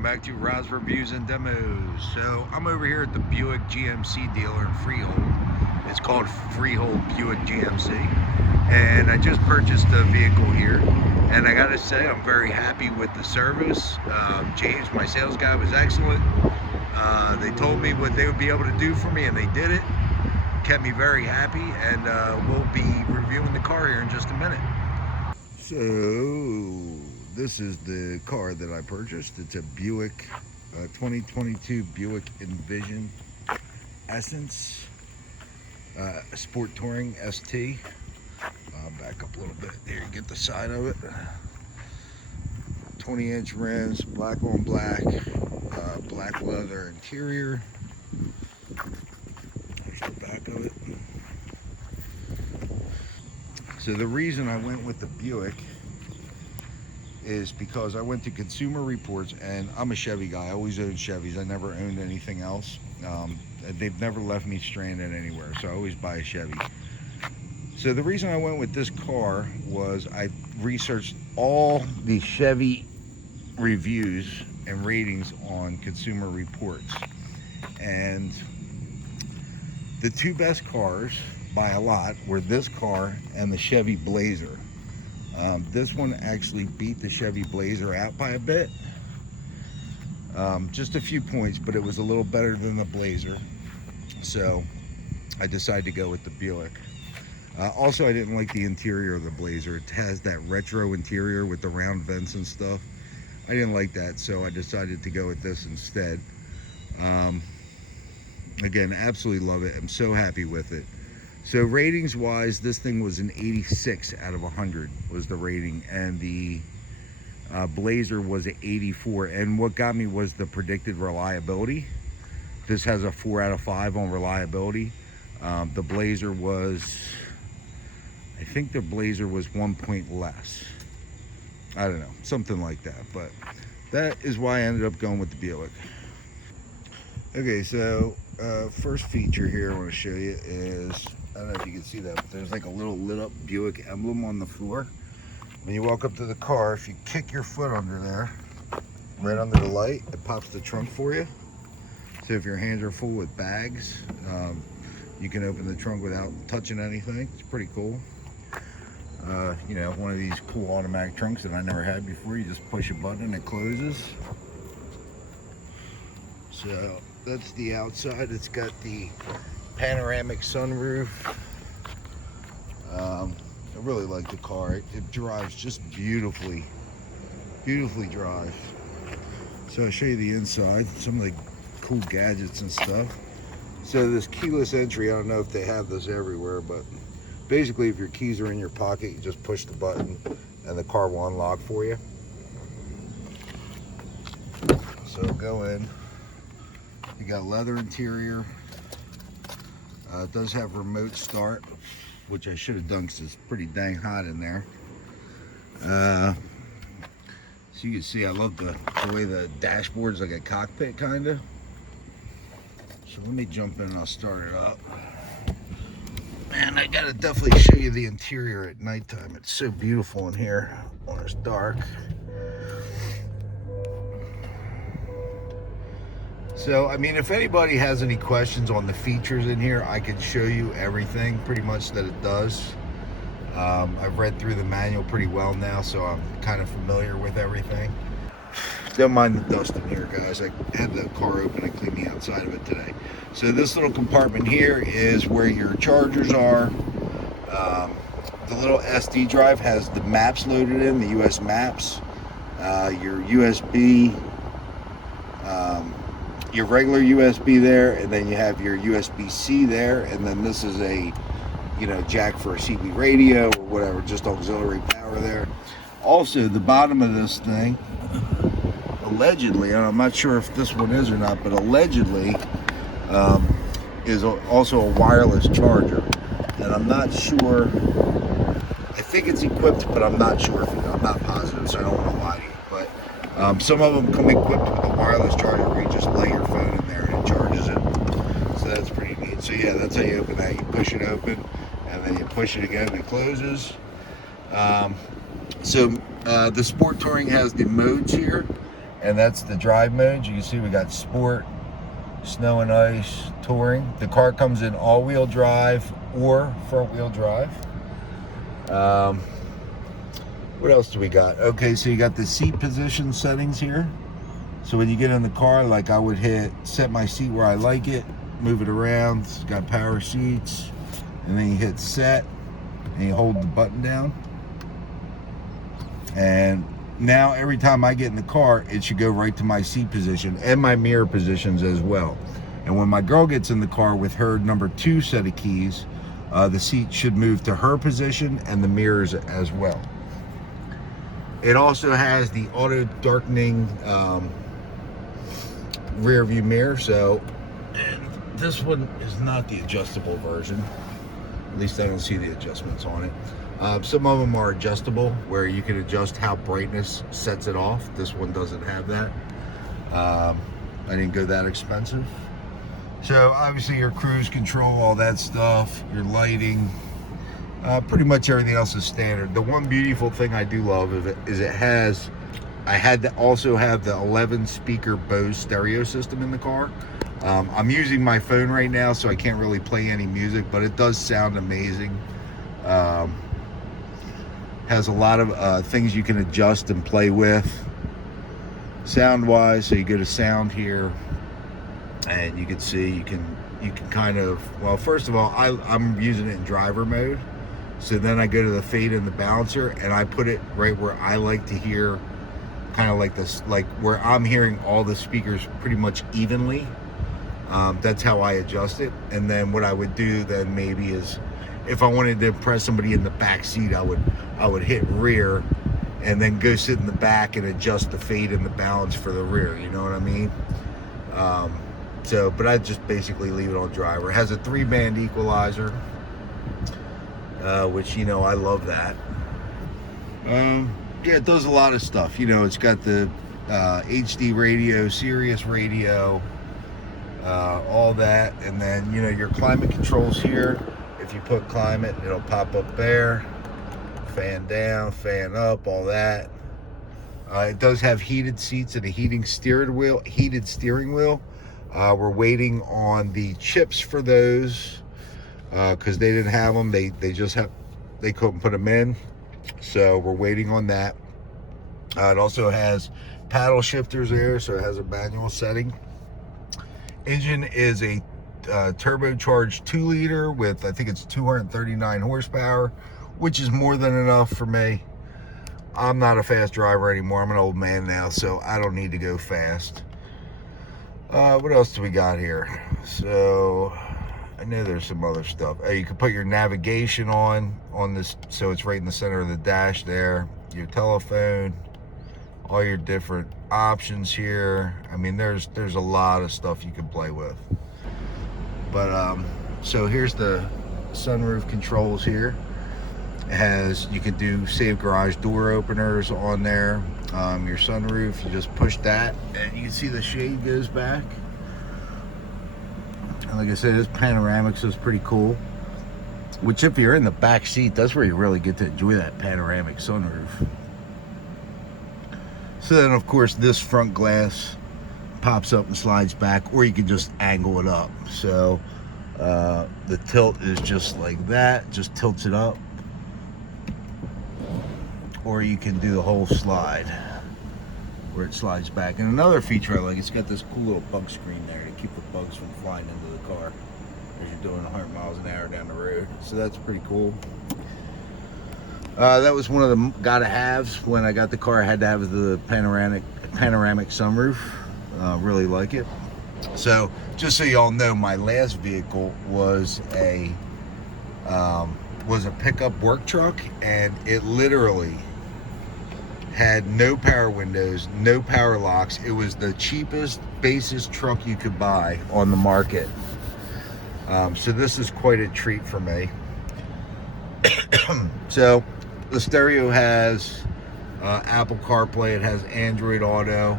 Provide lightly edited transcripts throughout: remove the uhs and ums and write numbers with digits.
welcome back to Roz Reviews and Demos. So I'm over here at the Buick GMC dealer in Freehold. It's called Freehold Buick GMC, and I just purchased a vehicle here, and I gotta say I'm very happy with the service. James, my sales guy, was excellent. They told me what they would be able to do for me, and they did it. Kept me very happy, and we'll be reviewing the car here in just a minute. So this is the car that I purchased. It's a Buick 2022 Buick Envision Essence Sport Touring ST. I'll back up a little bit. There, you get the side of it. 20-inch rims, black on black, black leather interior. There's the back of it. So the reason I went with the Buick is because I went to Consumer Reports, and I'm a Chevy guy. I always owned Chevys. I never owned anything else. They've never left me stranded anywhere, so I always buy a Chevy. So the reason I went with this car was I researched all the Chevy reviews and ratings on Consumer Reports, and the two best cars by a lot were this car and the Chevy Blazer. This one actually beat the Chevy Blazer out by a bit, just a few points, but it was a little better than the Blazer, so I decided to go with the Buick. Also, I didn't like the interior of the Blazer. It has that retro interior with the round vents and stuff. I didn't like that, so I decided to go with this instead. Again, absolutely love it. I'm so happy with it. So ratings wise, this thing was an 86 out of 100 was the rating, and the Blazer was an 84. And what got me was the predicted reliability. This has a 4 out of 5 on reliability. The Blazer was, I think the Blazer was 1 point less. I don't know, something like that. But that is why I ended up going with the Buick. Okay, so first feature here I want to show you is, I don't know if you can see that, but there's like a little lit up Buick emblem on the floor. When you walk up to the car, if you kick your foot under there, right under the light, it pops the trunk for you. So if your hands are full with bags, you can open the trunk without touching anything. It's pretty cool. You know, one of these cool automatic trunks that I never had before. You just push a button and it closes. So that's the outside. It's got the panoramic sunroof. I really like the car. It drives just beautifully drives. So I'll show you the inside, some of the cool gadgets and stuff. So this keyless entry, I don't know if they have this everywhere, but basically if your keys are in your pocket, you just push the button and the car will unlock for you. So go in. You got leather interior. It does have remote start, which I should have done because it's pretty dang hot in there. So you can see I love the way the dashboard's like a cockpit kind of. So let me jump in and I'll start it up. Man, I gotta definitely show you the interior at nighttime. It's so beautiful in here when it's dark. So, I mean, if anybody has any questions on the features in here, I can show you everything pretty much that it does. I've read through the manual pretty well now, so I'm kind of familiar with everything. Don't mind the dust in here, guys. I had the car open and cleaned the outside of it today. So this little compartment here is where your chargers are. The little SD drive has the maps loaded in, the US maps, your USB, your regular USB there, and then you have your USB-C there, and then this is a, you know, jack for a CB radio or whatever, just auxiliary power there. Also, the bottom of this thing, allegedly, and I'm not sure if this one is or not, but allegedly is also a wireless charger, and I'm not sure. I think it's equipped, but I'm not sure. I'm not positive, so I don't want to lie to you. But some of them come equipped with a wireless charger where you just lay your phone in there and it charges it. So that's pretty neat. So yeah, that's how you open that. You push it open, and then you push it again and it closes. So the Sport Touring has the modes here. and that's the drive mode. You can see we got sport, snow and ice, touring. The car comes in all-wheel drive or front-wheel drive. What else do we got? Okay, so you got the seat position settings here. So when you get in the car, like I would hit set my seat where I like it, move it around. It's got power seats, and then you hit set and you hold the button down. And now every time I get in the car, it should go right to my seat position and my mirror positions as well. And when my girl gets in the car with her number 2 set of keys, the seat should move to her position and the mirrors as well. It also has the auto darkening rear view mirror. So, and this one is not the adjustable version. At least I don't see the adjustments on it. Some of them are adjustable where you can adjust how brightness sets it off. This one doesn't have that. I didn't go that expensive. So obviously your cruise control, all that stuff, your lighting, pretty much everything else is standard. The one beautiful thing I do love is it has, I had to also have the 11 speaker Bose stereo system in the car. I'm using my phone right now, so I can't really play any music, but it does sound amazing. Has a lot of things you can adjust and play with sound wise. So you go to sound here and you can see you can kind of, well, first of all, I'm using it in driver mode. So then I go to the fade and the balancer and I put it right where I like to hear, kind of like this, like where I'm hearing all the speakers pretty much evenly. That's how I adjust it. And then what I would do then maybe is, if I wanted to impress somebody in the back seat, I would hit rear and then go sit in the back and adjust the fade and the balance for the rear. You know what I mean? So, but I just basically leave it on driver. It has a 3-band equalizer, which, you know, I love that. Yeah, it does a lot of stuff. You know, it's got the HD radio, Sirius radio, all that. And then, you know, your climate controls here. If you put climate, it'll pop up there. Fan down, fan up, all that. It does have heated seats and a heated steering wheel. We're waiting on the chips for those because they didn't have them. They couldn't put them in, so we're waiting on that. It also has paddle shifters there, so it has a manual setting. Engine is a turbocharged 2-liter with, I think it's 239 horsepower, which is more than enough for me. I'm not a fast driver anymore. I'm an old man now, so I don't need to go fast. What else do we got here? So I know there's some other stuff. You can put your navigation on this, so it's right in the center of the dash there. Your telephone, all your different options here. I mean, there's a lot of stuff you can play with. But so here's the sunroof controls here. It has, you can do save garage door openers on there. Your sunroof, you just push that and you can see the shade goes back. And like I said, it's panoramic, so it's pretty cool. Which, if you're in the back seat, that's where you really get to enjoy that panoramic sunroof. So then, of course, this front glass pops up and slides back, or you can just angle it up. So the tilt is just like that, just tilts it up. Or you can do the whole slide where it slides back. And another feature I like, it's got this cool little bug screen there to keep the bugs from flying into the car as you're doing 100 miles an hour down the road. So that's pretty cool. That was one of the gotta haves when I got the car. I had to have the panoramic sunroof. Really like it. So just so y'all know, my last vehicle was a pickup work truck, and it literally had no power windows, no power locks. It was the cheapest, basest truck you could buy on the market. So this is quite a treat for me. So the stereo has Apple CarPlay, it has Android Auto,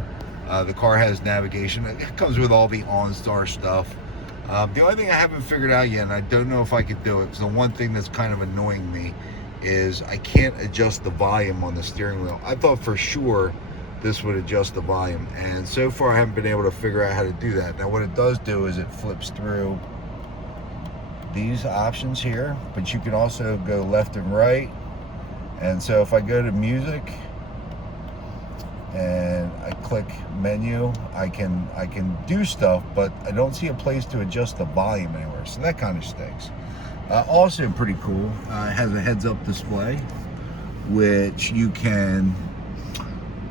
the car has navigation. It comes with all the OnStar stuff. The only thing I haven't figured out yet, and I don't know if I could do it, because the one thing that's kind of annoying me is I can't adjust the volume on the steering wheel. I thought for sure this would adjust the volume. And so far I haven't been able to figure out how to do that. Now what it does do is it flips through these options here, but you can also go left and right. And so if I go to music and I click menu, I can do stuff, but I don't see a place to adjust the volume anywhere. So that kind of stinks. Also pretty cool, it has a heads-up display, which you can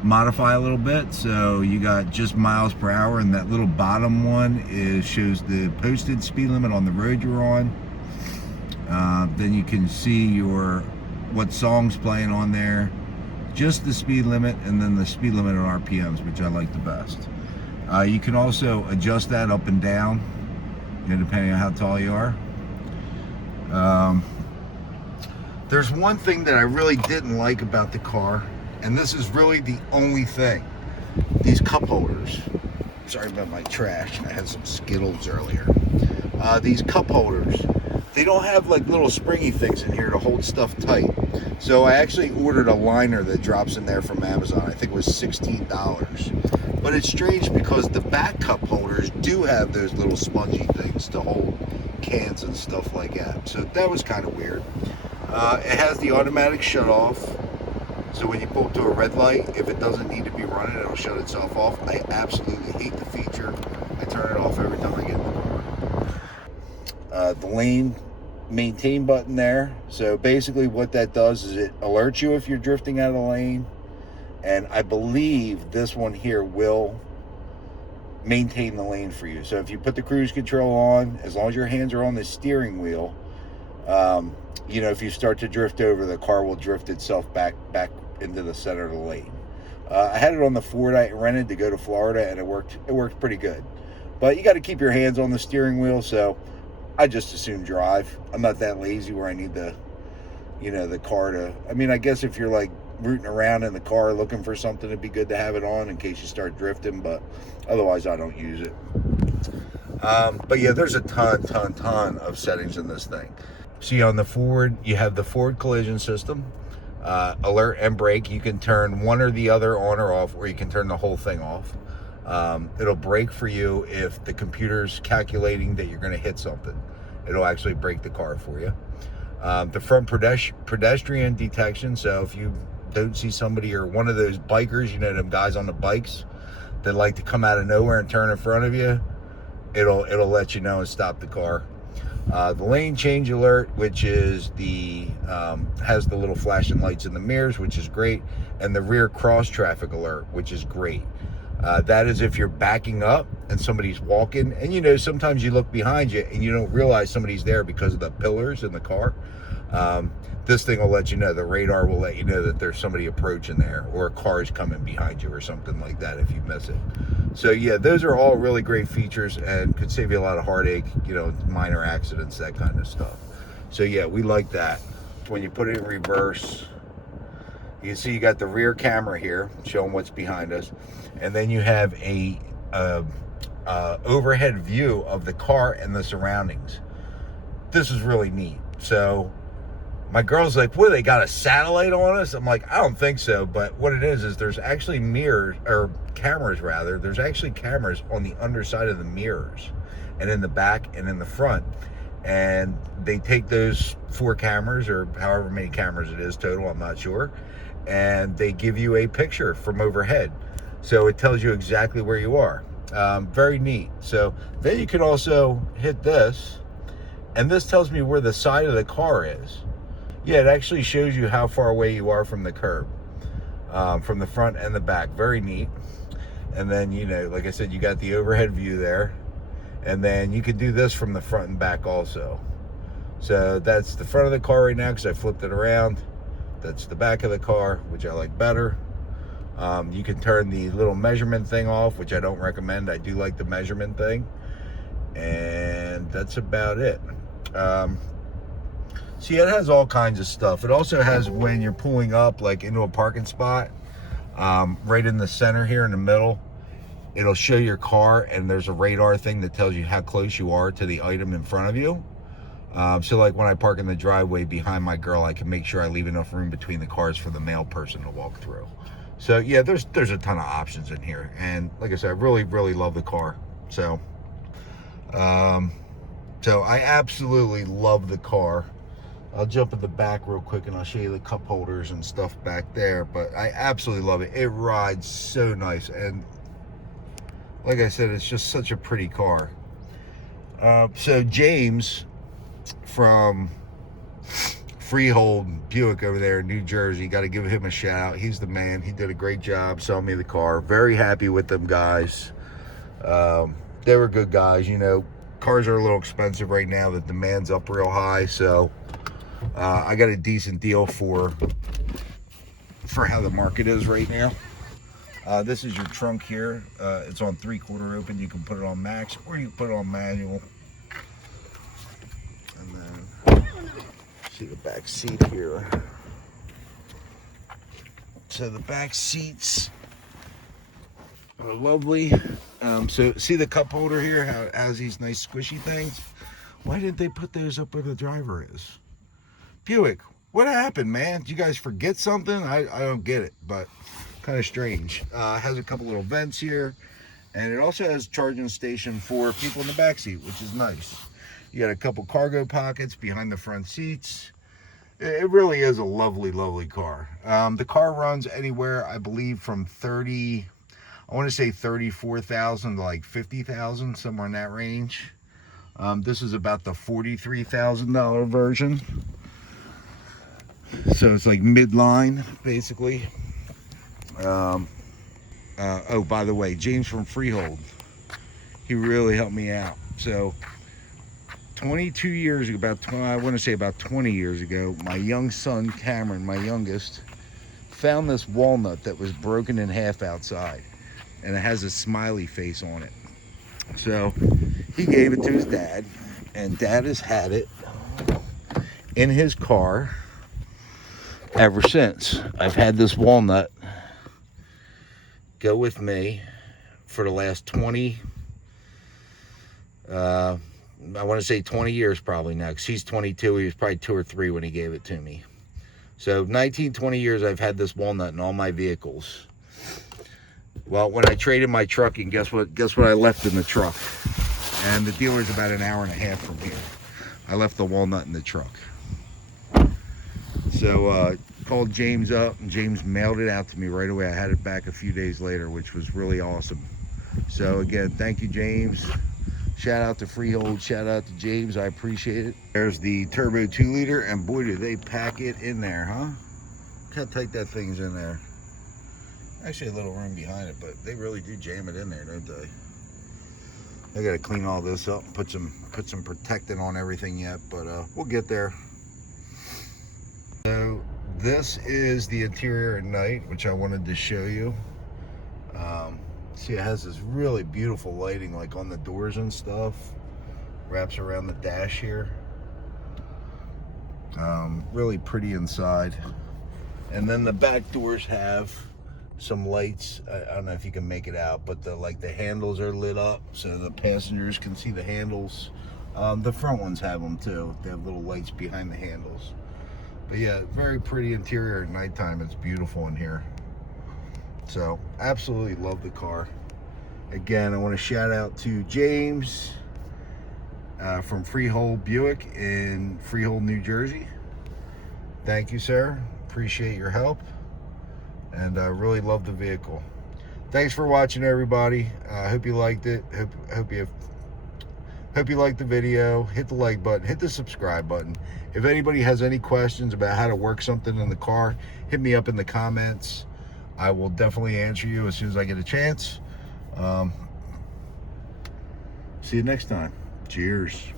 modify a little bit. So you got just miles per hour, and that little bottom one shows the posted speed limit on the road you're on. Then you can see what song's playing on there, just the speed limit, and then the speed limit on RPMs, which I like the best. You can also adjust that up and down, depending on how tall you are. There's one thing that I really didn't like about the car, and this is really the only thing. These cup holders. Sorry about my trash. I had some Skittles earlier. These cup holders, they don't have like little springy things in here to hold stuff tight. So I actually ordered a liner that drops in there from Amazon. I think it was $16. But it's strange because the back cup holders do have those little spongy things to hold cans and stuff like that. So that was kind of weird. It has the automatic shut off. So when you pull up to a red light, if it doesn't need to be running, it'll shut itself off. I absolutely hate the feature. I turn it off every time I get in the car. The lane maintain button there. So basically what that does is it alerts you if you're drifting out of the lane. And I believe this one here will maintain the lane for you. So if you put the cruise control on, as long as your hands are on the steering wheel, if you start to drift over, the car will drift itself back into the center of the lane. I had it on the Ford I rented to go to Florida, and it worked pretty good. But you got to keep your hands on the steering wheel, so I just assume drive. I'm not that lazy where I need the car to, I guess if you're like rooting around in the car looking for something, it'd be good to have it on in case you start drifting, but otherwise I don't use it. But yeah, there's a ton of settings in this thing. See, on the Ford, you have the Ford collision system, alert and brake. You can turn one or the other on or off, or you can turn the whole thing off. It'll brake for you if the computer's calculating that you're going to hit something. It'll actually brake the car for you. The front pedestrian detection, so if you don't see somebody or one of those bikers, them guys on the bikes that like to come out of nowhere and turn in front of you, it'll let you know and stop the car. The lane change alert, which is has the little flashing lights in the mirrors, which is great, and the rear cross traffic alert, which is great. That is if you're backing up and somebody's walking, and sometimes you look behind you and you don't realize somebody's there because of the pillars in the car. This thing will let you know. The radar will let you know that there's somebody approaching there, or a car is coming behind you or something like that if you miss it. So yeah, those are all really great features and could save you a lot of heartache, minor accidents, that kind of stuff. So yeah, we like that. When you put it in reverse, you can see you got the rear camera here showing what's behind us, and then you have a overhead view of the car and the surroundings. This is really neat. So my girl's like, what, they got a satellite on us? I'm like, I don't think so. But what it is there's actually cameras rather. There's actually cameras on the underside of the mirrors and in the back and in the front. And they take those 4 cameras, or however many cameras it is total, I'm not sure, and they give you a picture from overhead. So it tells you exactly where you are. Very neat. So then you can also hit this, and this tells me where the side of the car is. Yeah, it actually shows you how far away you are from the curb, from the front and the back. Very neat. And then, like I said, you got the overhead view there. And then you can do this from the front and back also. So that's the front of the car right now because I flipped it around. That's the back of the car, which I like better. You can turn the little measurement thing off, which I don't recommend. I do like the measurement thing. And that's about it. See, it has all kinds of stuff. It also has, when you're pulling up like into a parking spot, right in the center here in the middle, it'll show your car, and there's a radar thing that tells you how close you are to the item in front of you. So like when I park in the driveway behind my girl, I can make sure I leave enough room between the cars for the male person to walk through. So yeah, there's a ton of options in here, and like I said, I really love the car. So so I absolutely love the car. I'll jump in the back real quick and I'll show you the cup holders and stuff back there, but I absolutely love it. It rides so nice, and like I said, it's just such a pretty car. So James from Freehold Buick over there in New Jersey, got to give him a shout out. He's the man. He did a great job selling me the car. Very happy with them guys. They were good guys. You know, cars are a little expensive right now. The demand's up real high, so I got a decent deal for how the market is right now. This is your trunk here. It's on 3/4 open. You can put it on max or you can put it on manual. And then see the back seat here. So the back seats are lovely. So see the cup holder here, how it has these nice squishy things. Why didn't they put those up where the driver is? Buick, what happened, man? Did you guys forget something? I don't get it, but kind of strange. Has a couple little vents here, and it also has a charging station for people in the back seat, which is nice. You got a couple cargo pockets behind the front seats. It really is a lovely car. The car runs anywhere, I believe, from 30, I want to say 34,000 to like 50,000, somewhere in that range. This is about the $43,000 version. So it's like midline, basically. Oh, by the way, James from Freehold, he really helped me out. So 22 years ago, I want to say about 20 years ago, my young son, Cameron, my youngest, found this walnut that was broken in half outside, and it has a smiley face on it. So he gave it to his dad, and dad has had it in his car ever since. I've had this walnut go with me for the last 20, I want to say 20 years probably now, because he's 22. He was probably 2 or 3 when he gave it to me. So 19, 20 years I've had this walnut in all my vehicles. Well, when I traded my truck in, guess what I left in the truck? And the dealer's about an hour and a half from here. I left the walnut in the truck. So called James up, and James mailed it out to me right away. I had it back a few days later, which was really awesome. So again, thank you, James. Shout out to Freehold, shout out to James, I appreciate it. There's the turbo 2-liter, and boy, do they pack it in there, huh? Look how tight that thing's in there. Actually a little room behind it, but they really do jam it in there, don't they? I gotta clean all this up and put some protectant on everything yet, but we'll get there. So this is the interior at night, which I wanted to show you. See, it has this really beautiful lighting, like on the doors and stuff. Wraps around the dash here. Really pretty inside. And then the back doors have some lights. I don't know if you can make it out, but the handles are lit up so the passengers can see the handles. The front ones have them too. They have little lights behind the handles. But yeah, very pretty interior at nighttime. It's beautiful in here. So absolutely love the car. Again, I want to shout out to James from Freehold Buick in Freehold, New Jersey. Thank you, sir. Appreciate your help, and I really love the vehicle. Thanks for watching, everybody. I hope you liked it. Hope you liked the video. Hit the like button, hit the subscribe button. If anybody has any questions about how to work something in the car, hit me up in the comments. I will definitely answer you as soon as I get a chance. See you next time. Cheers.